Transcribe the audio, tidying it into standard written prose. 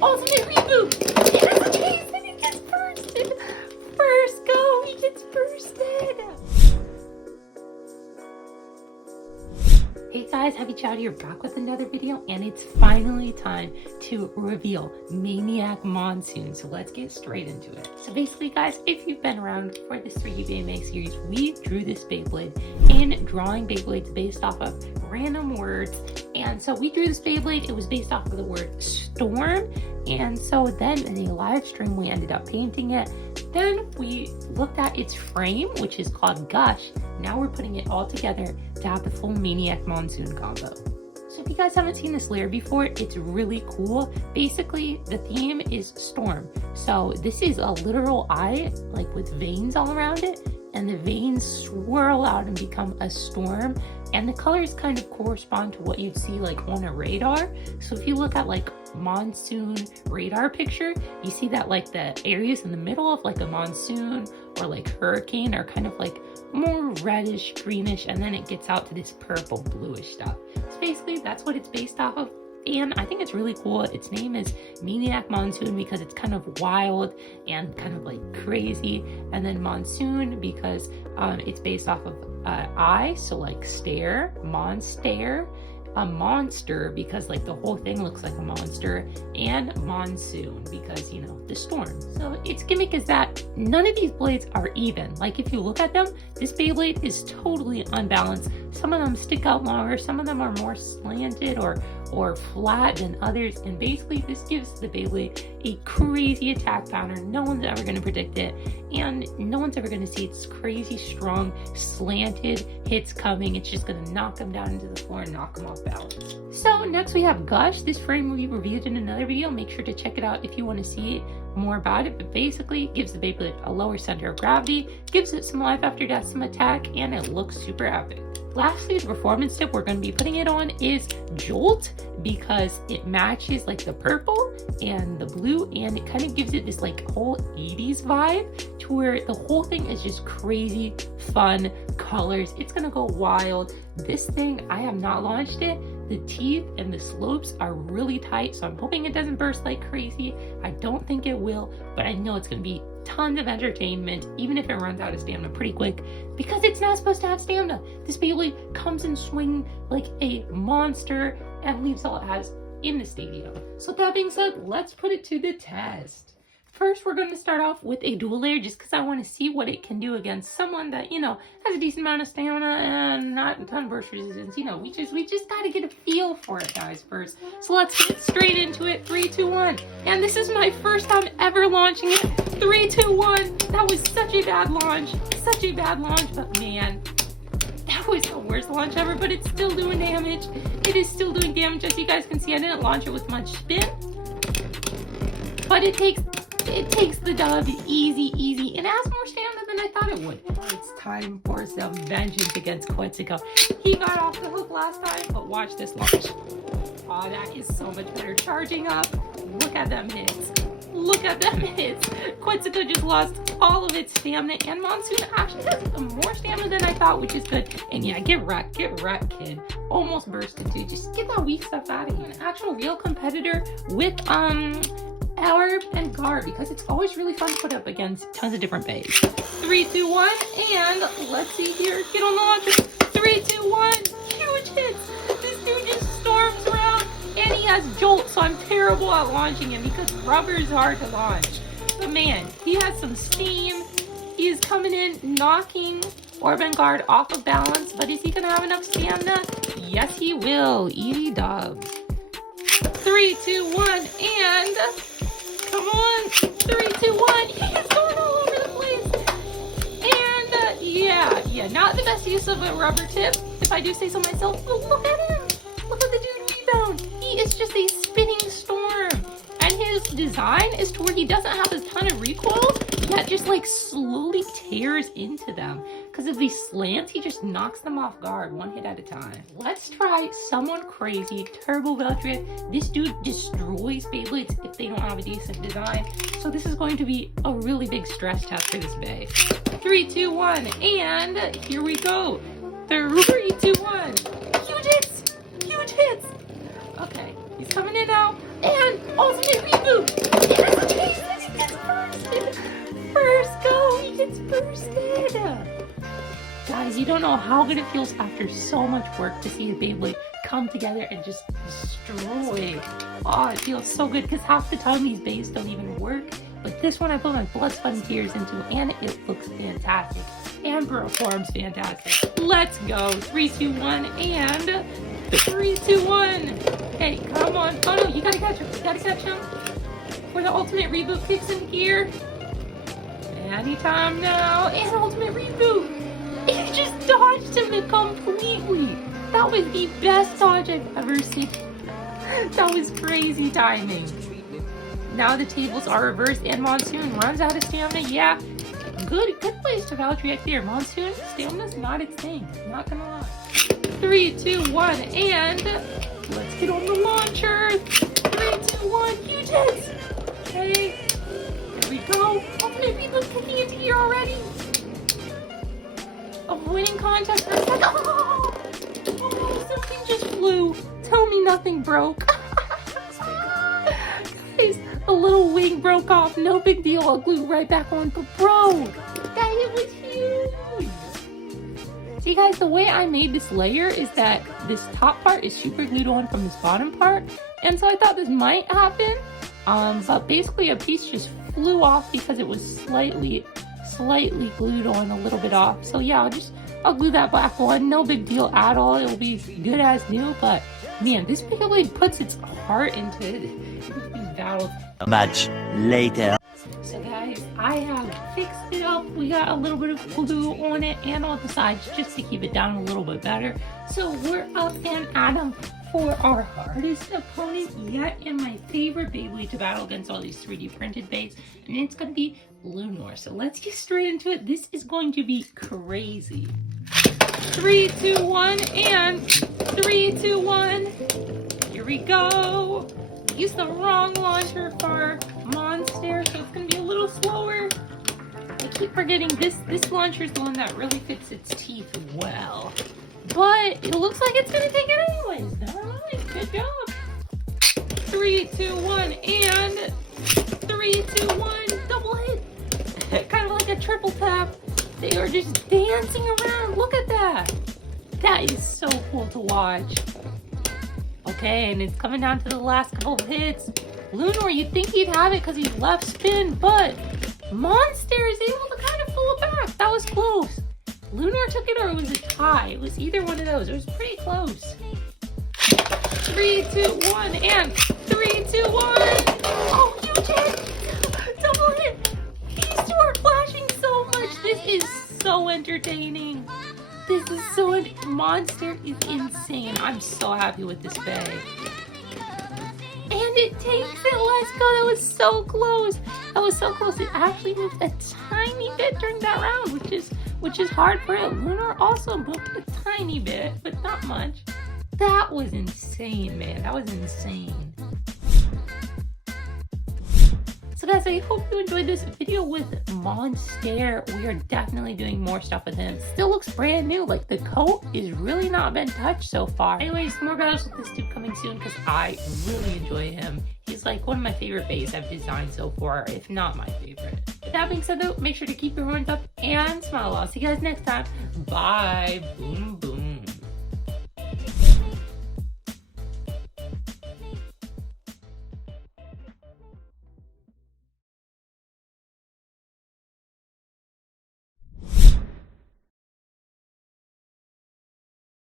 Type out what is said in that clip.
ultimate reboot. It has a chase and it gets bursted. First go, he gets bursted. Hey guys, HappyChild here, back with another video, and it's finally time to reveal Maniac Monstare. So let's get straight into it. So basically guys, if you've been around for this 3D Beyblade series, we drew this Beyblade in drawing Beyblades based off of random words. And so we drew this Beyblade, it was based off of the word storm. And so then in a live stream, we ended up painting it. Then we looked at its frame, which is called Gush. Now we're putting it all together to have the full Maniac Monstare combo. So if you guys haven't seen this layer before, it's really cool. Basically, the theme is storm. So this is a literal eye, like with veins all around it, and the veins swirl out and become a storm. And the colors kind of correspond to what you'd see like on a radar. So if you look at like monsoon radar picture, you see that like the areas in the middle of like a monsoon or like hurricane are kind of like more reddish, greenish, and then it gets out to this purple, bluish stuff. So basically that's what it's based off of. And I think it's really cool. Its name is Maniac Monstare because it's kind of wild and kind of like crazy. And then Monsoon because it's based off of eye, so like stare, monstare, a monster because like the whole thing looks like a monster, and monsoon because, you know, the storm. So its gimmick is that none of these blades are even. Like if you look at them, this Beyblade is totally unbalanced. Some of them stick out longer, some of them are more slanted or flat than others, and basically this gives the Beyblade a crazy attack pattern. No one's ever going to predict it, and no one's ever going to see its crazy strong slanted hits coming. It's just going to knock them down into the floor and knock them off balance. So next we have Gush. This frame we reviewed in another video. Make sure to check it out if you want to see more about it, but basically it gives the Beyblade a lower center of gravity, gives it some life after death, some attack, and it looks super epic. Lastly, the performance tip we're going to be putting it on is Jolt because it matches like the purple and the blue, and it kind of gives it this like whole 80s vibe to where the whole thing is just crazy fun colors. It's going to go wild. This thing, I have not launched it. The teeth and the slopes are really tight, so I'm hoping it doesn't burst like crazy. I don't think it will, but I know it's going to be tons of entertainment, even if it runs out of stamina pretty quick, because it's not supposed to have stamina. This Beyblade comes and swing like a monster and leaves all it has in the stadium. So with that being said, let's put it to the test. First, we're going to start off with a dual layer just because I want to see what it can do against someone that, you know, has a decent amount of stamina and not a ton of burst resistance. You know, we just got to get a feel for it, guys, first. So let's get straight into it. 3, 2, 1. And this is my first time ever launching it. 3, 2, 1. That was such a bad launch. Such a bad launch, but man, that was the worst launch ever, but it's still doing damage. It is still doing damage. As you guys can see, I didn't launch it with much spin, but it takes the dub easy, and it has more stamina than I thought it would. It's time for some vengeance against Quetzalcoatl. He got off the hook last time, but watch this launch. Oh, that is so much better. Charging up. Look at them hits. Look at them hits. Quetzalcoatl just lost all of its stamina, and Monsoon actually has more stamina than I thought, which is good. And yeah, get wrecked, kid. Almost bursted too. Just get that weak stuff out of here. An actual real competitor with Arb and Guard, because it's always really fun to put up against tons of different bays. 3, 2, 1, and let's see here. Get on the launcher. 3, 2, 1. Huge hits. This dude just storms around, and he has Jolt, so I'm terrible at launching him because rubber is hard to launch. But man, he has some steam. He is coming in, knocking Orb and Guard off of balance, but is he going to have enough stamina? Yes, he will. Easy dubs. 3, 2, 1, and come on. 3, 2, 1. He's going all over the place. And yeah, not the best use of a rubber tip, if I do say so myself. But look at him. Look at the dude rebound. He is just a spinning storm. And his design is to where he doesn't have a ton of recoil, yet just like slowly tears into them. Because of these slants, he just knocks them off guard one hit at a time. Let's try someone crazy, Turbo Belt Drift. This dude destroys Beyblades if they don't have a decent design. So this is going to be a really big stress test for this bay. 3, 2, 1, and here we go. 3, 2, 1. Huge hits. Okay, he's coming in now. And ultimate reboot. don't know how good it feels after so much work to see a Beyblade come together and just destroy. Oh, it feels so good because half the time these bays don't even work. But this one I put my blood, sweat, and tears into, and it looks fantastic. And performs fantastic. Let's go. 3, 2, 1, and 3, 2, 1. Hey, come on. Oh no, you gotta catch him. You gotta catch him. Before the ultimate reboot kicks in gear. Anytime now. And ultimate reboot. It just dodged him completely. That was the best dodge I've ever seen. That was crazy timing. Now the tables are reversed and Monsoon runs out of stamina. Yeah, good place to vouch right there. Monsoon, stamina's not its thing. Not gonna lie. 3, 2, 1, and let's get on the launcher. 3, 2, 1, huge hits. Okay, there we go. Ultimate reboot kicking into gear already. A winning contest for a second. Oh, something just flew. Tell me nothing broke. Guys, a little wing broke off. No big deal. I'll glue right back on. But bro, that hit was huge. See guys, the way I made this layer is that this top part is super glued on from this bottom part. And so I thought this might happen. But basically a piece just flew off because it was slightly glued on, a little bit off. So yeah, I'll glue that back on. No big deal at all. It'll be good as new. But man, this Beyblade puts its heart into these battles. Much later. So guys, I have fixed it up. We got a little bit of glue on it and on the sides just to keep it down a little bit better. So we're up and at 'em for our hardest opponent yet, and my favorite Beyblade to battle against all these 3D printed bays, and it's going to be Lunar. So let's get straight into it. This is going to be crazy. 3, 2, 1, and 3, 2, 1. Here we go. Use the wrong launcher for Monstare, so it's going to be a little slower. I keep forgetting this launcher is the one that really fits its teeth well. But it looks like it's going to take it anyways. Alright, good job. 3, 2, 1, and 3, 2, 1. Double hit. Kind of like a triple tap. They are just dancing around. Look at that. That is so cool to watch. Okay, and it's coming down to the last couple of hits. Lunar, you'd think he'd have it because he's left spin, but Monstare is able to kind of pull it back. That was close. Lunar took it or it was a tie. It was either one of those. It was pretty close. 3, 2, 1, and 3, 2, 1. Oh, huge hit. Double hit. These two are flashing so much. This is so entertaining. This is so Monstare is insane. I'm so happy with this bay. And it takes it. Let's go. That was so close. That was so close. It actually moved a tiny bit during that round, which is hard for it. Lunar also moved a tiny bit, but not much. That was insane, man. That was insane. So guys, I hope you enjoyed this video with Monstare. We are definitely doing more stuff with him. Still looks brand new. Like, the coat is really not been touched so far. Anyways, more battles with this dude coming soon because I really enjoy him. He's like one of my favorite bays I've designed so far, if not my favorite. With that being said though, make sure to keep your horns up and smile. I'll see you guys next time. Bye. Boom, boom.